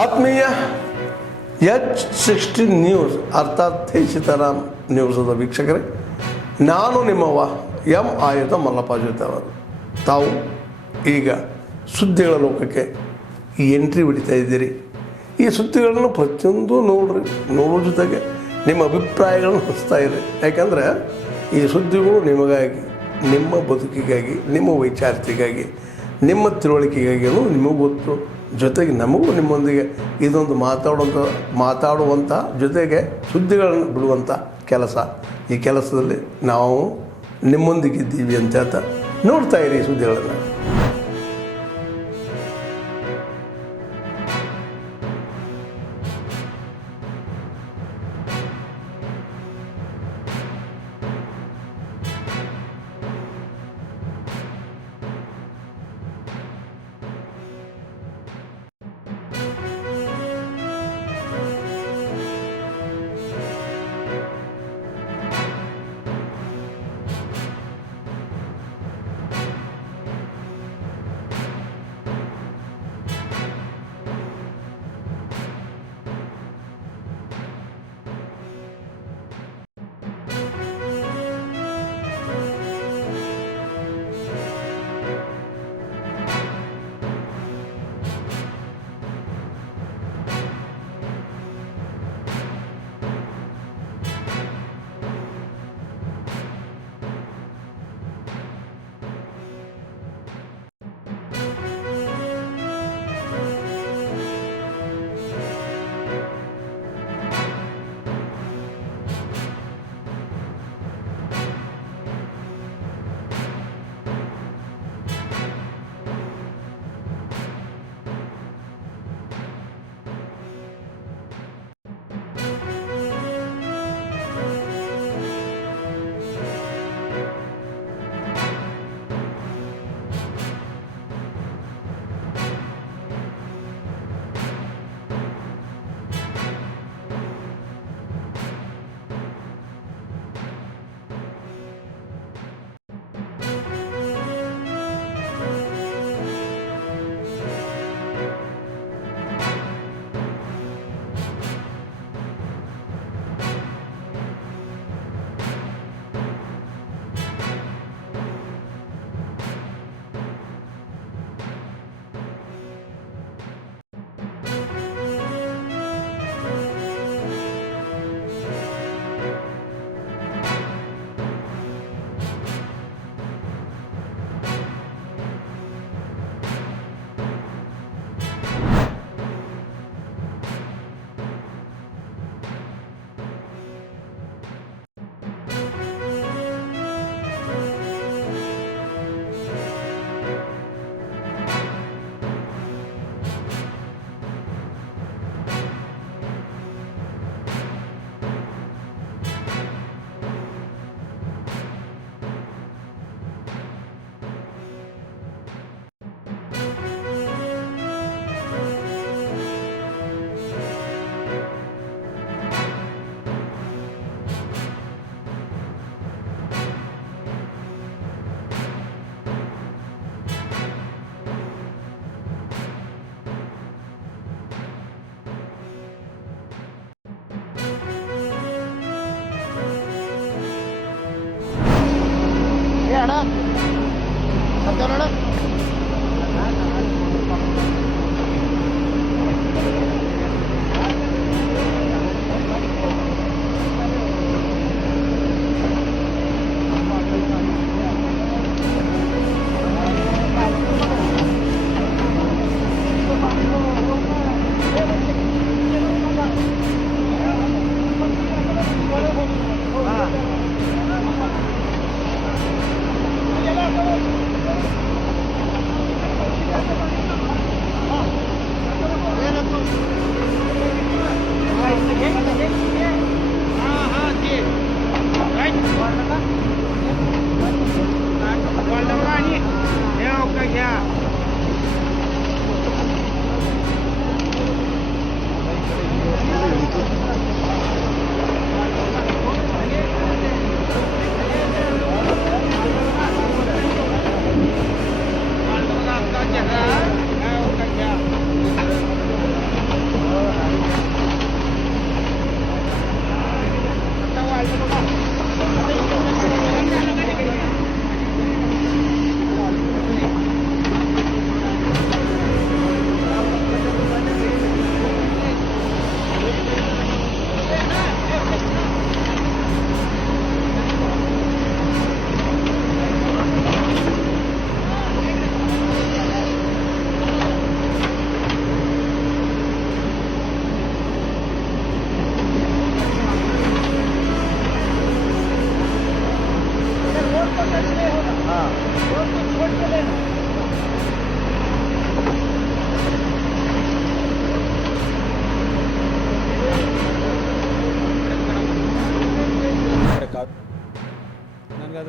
ಆತ್ಮೀಯ H16 news ಅರ್ಥಾತ್ ಥೇ ಸೀತಾರಾಮ್ ನ್ಯೂಸದ ವೀಕ್ಷಕರೇ, ನಾನು ನಿಮ್ಮವ ಎಂ ಆಯುಧ ಮಲ್ಲಪ್ಪ ಜೊತೆ ಅವರು. ತಾವು ಈಗ ಸುದ್ದಿಗಳ ಲೋಕಕ್ಕೆ ಎಂಟ್ರಿ ಹೊಡಿತಾ ಇದ್ದೀರಿ. ಈ ಸುದ್ದಿಗಳನ್ನು ಪ್ರತಿಯೊಂದು ನೋಡೋ ಜೊತೆಗೆ ನಿಮ್ಮ ಅಭಿಪ್ರಾಯಗಳನ್ನು ಹಂಚ್ತಾ ಇರಿ. ಯಾಕಂದರೆ ಈ ಸುದ್ದಿಗಳು ನಿಮಗಾಗಿ, ನಿಮ್ಮ ಬದುಕಿಗಾಗಿ, ನಿಮ್ಮ ವೈಚಾರಿಕೆಗಾಗಿ, ನಿಮ್ಮ ತಿಳುವಳಿಕೆಗಾಗಿಯೂ ನಿಮಗೂ ಗೊತ್ತು, ಜೊತೆಗೆ ನಮಗೂ ನಿಮ್ಮೊಂದಿಗೆ ಇದೊಂದು ಮಾತಾಡುವಂಥ ಜೊತೆಗೆ ಸುದ್ದಿಗಳನ್ನು ಬಿಡುವಂಥ ಕೆಲಸ. ಈ ಕೆಲಸದಲ್ಲಿ ನಾವು ನಿಮ್ಮೊಂದಿಗಿದ್ದೀವಿ ಅಂತ ಹೇಳ್ತಾ ನೋಡ್ತಾ ಇರಿ ಈ ಸುದ್ದಿಗಳನ್ನು.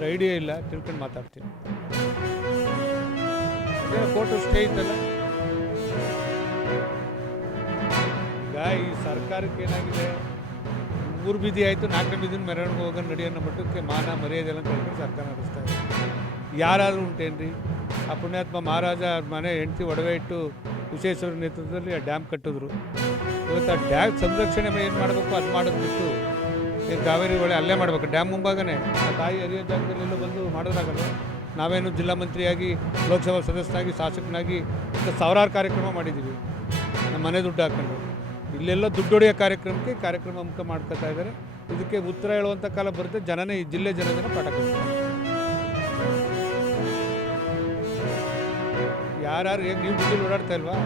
ಅದ್ರ ಐಡಿಯಾ ಇಲ್ಲ, ತಿಳ್ಕೊಂಡು ಮಾತಾಡ್ತೀನಿ. ಕೋರ್ಟು ಸ್ಟೇ ಇತ್ತಲ್ಲ. ಈಗ ಈ ಸರ್ಕಾರಕ್ಕೆ ಏನಾಗಿದೆ, ಮೂರು ಬೀದಿ ಆಯಿತು, 4ನೇ ಬೀದಿನ ಮೆರವಣಿಗೆ ಹೋಗೋಣ ನಡಿ ಅನ್ನೋ ಮಟ್ಟಕ್ಕೆ ಮಾನ ಮರ್ಯಾದೆ ಎಲ್ಲ ಕಳ್ಕೊಂಡು ಸರ್ಕಾರ ನಡೆಸ್ತಾ ಇದೆ. ಯಾರಾದರೂ ಉಂಟೇನ್ರಿ? ಆ ಪುಣ್ಯಾತ್ಮ ಮಹಾರಾಜ ಮನೆ ಹೆಂಡತಿ ಒಡವೆ ಇಟ್ಟು ವಿಶ್ವೇಶ್ವರ ನೇತೃತ್ವದಲ್ಲಿ ಆ ಡ್ಯಾಮ್ ಕಟ್ಟಿದ್ರು. ಇವತ್ತು ಆ ಡ್ಯಾಮ್ ಸಂರಕ್ಷಣೆ ಏನು ಮಾಡಬೇಕು ಅದು ಮಾಡೋದು ಬಿಟ್ಟು ಏನು ಕಾವೇರಿ ಹೊಳೆ ಅಲ್ಲೇ ಮಾಡಬೇಕು, ಡ್ಯಾಮ್ ಮುಂಭಾಗನೇ ಆ ತಾಯಿ ಹರಿಯೋ ಜಾಗದಲ್ಲೆಲ್ಲ ಬಂದು ಮಾಡೋದಾಗಲ್ಲ. ನಾವೇನು ಜಿಲ್ಲಾ ಮಂತ್ರಿಯಾಗಿ, ಲೋಕಸಭಾ ಸದಸ್ಯನಾಗಿ, ಶಾಸಕನಾಗಿ ಸಾವಿರಾರು ಕಾರ್ಯಕ್ರಮ ಮಾಡಿದ್ದೀವಿ ನಮ್ಮ ಮನೆ ದುಡ್ಡು ಹಾಕ್ಕೊಂಡು. ಇಲ್ಲೆಲ್ಲ ದುಡ್ಡು ಹೊಡೆಯೋ ಕಾರ್ಯಕ್ರಮ ಮುಖ ಮಾಡ್ಕೊತಾ ಇದ್ದಾರೆ. ಇದಕ್ಕೆ ಉತ್ತರ ಹೇಳುವಂಥ ಕಾಲ ಬರುತ್ತೆ. ಜನನೇ ಈ ಜಿಲ್ಲೆ ಜನನ ಪಾಠ ಕಲಿಸ್ತಾರೆ. ಯಾರು ಹೇಗೆ ನೀವು ದುಡ್ಡು ಓಡಾಡ್ತಾ ಇಲ್ವಾ?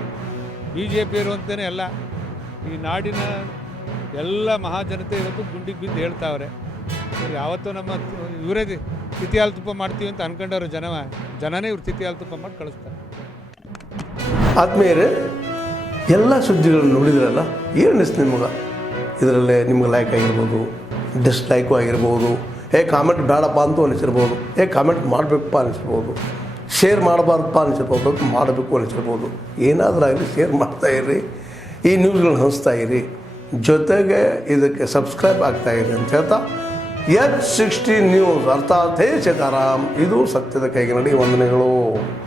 BJP ಇರುವಂತಲೇ ಎಲ್ಲ ಈ ನಾಡಿನ ಎಲ್ಲ ಮಹಾಜನತೆ ಇವತ್ತು ಗುಂಡಿಗೆ ಬಿದ್ದು ಹೇಳ್ತಾವ್ರೆ. ಯಾವತ್ತೂ ನಮ್ಮ ಇವರೇ ತಿಥಿ ಹಾಲು ತುಪ್ಪ ಮಾಡ್ತೀವಿ ಅಂತ ಅನ್ಕೊಂಡವ್ರು ಜನನೇ ಇವ್ರು ತಿಥಿ ಹಾಲು ತುಪ್ಪ ಮಾಡಿ ಕಳಿಸ್ತಾರೆ. ಆದ್ಮೇಲೆ ಎಲ್ಲ ಸುದ್ದಿಗಳನ್ನು ನೋಡಿದ್ರಲ್ಲ, ಏನು ಅನಿಸ್ತು ನಿಮ್ಗೆ? ಇದರಲ್ಲೇ ನಿಮ್ಗೆ ಲೈಕ್ ಆಗಿರ್ಬೋದು, ಡಿಸ್ಲೈಕು ಆಗಿರ್ಬೋದು, ಕಾಮೆಂಟ್ ಬೇಡಪ್ಪ ಅಂತೂ ಅನಿಸಿರ್ಬೋದು, ಕಾಮೆಂಟ್ ಮಾಡಬೇಕಪ್ಪ ಅನಿಸಿರ್ಬೋದು, ಶೇರ್ ಮಾಡಬಾರ್ದಪ್ಪ ಅನಿಸಿರ್ಬೋದು, ಮಾಡಬೇಕು ಅನಿಸಿರ್ಬೋದು. ಏನಾದರೂ ಆಗಲಿ ಶೇರ್ ಮಾಡ್ತಾಯಿರಿ, ಈ ನ್ಯೂಸ್ಗಳನ್ನ ಹಂಚ್ತಾ ಇರಿ, ಜೊತೆಗೆ ಇದಕ್ಕೆ ಸಬ್ಸ್ಕ್ರೈಬ್ ಆಗ್ತಾಯಿರಿ ಅಂತ ಹೇಳ್ತಾ H16 ನ್ಯೂಸ್ ಅರ್ಥಾತ್ ಹೇ ಸೀತಾರಾಮ್, ಇದು ಸತ್ಯದ ಕೈಗೆ ನಡಿ. ವಂದನೆಗಳು.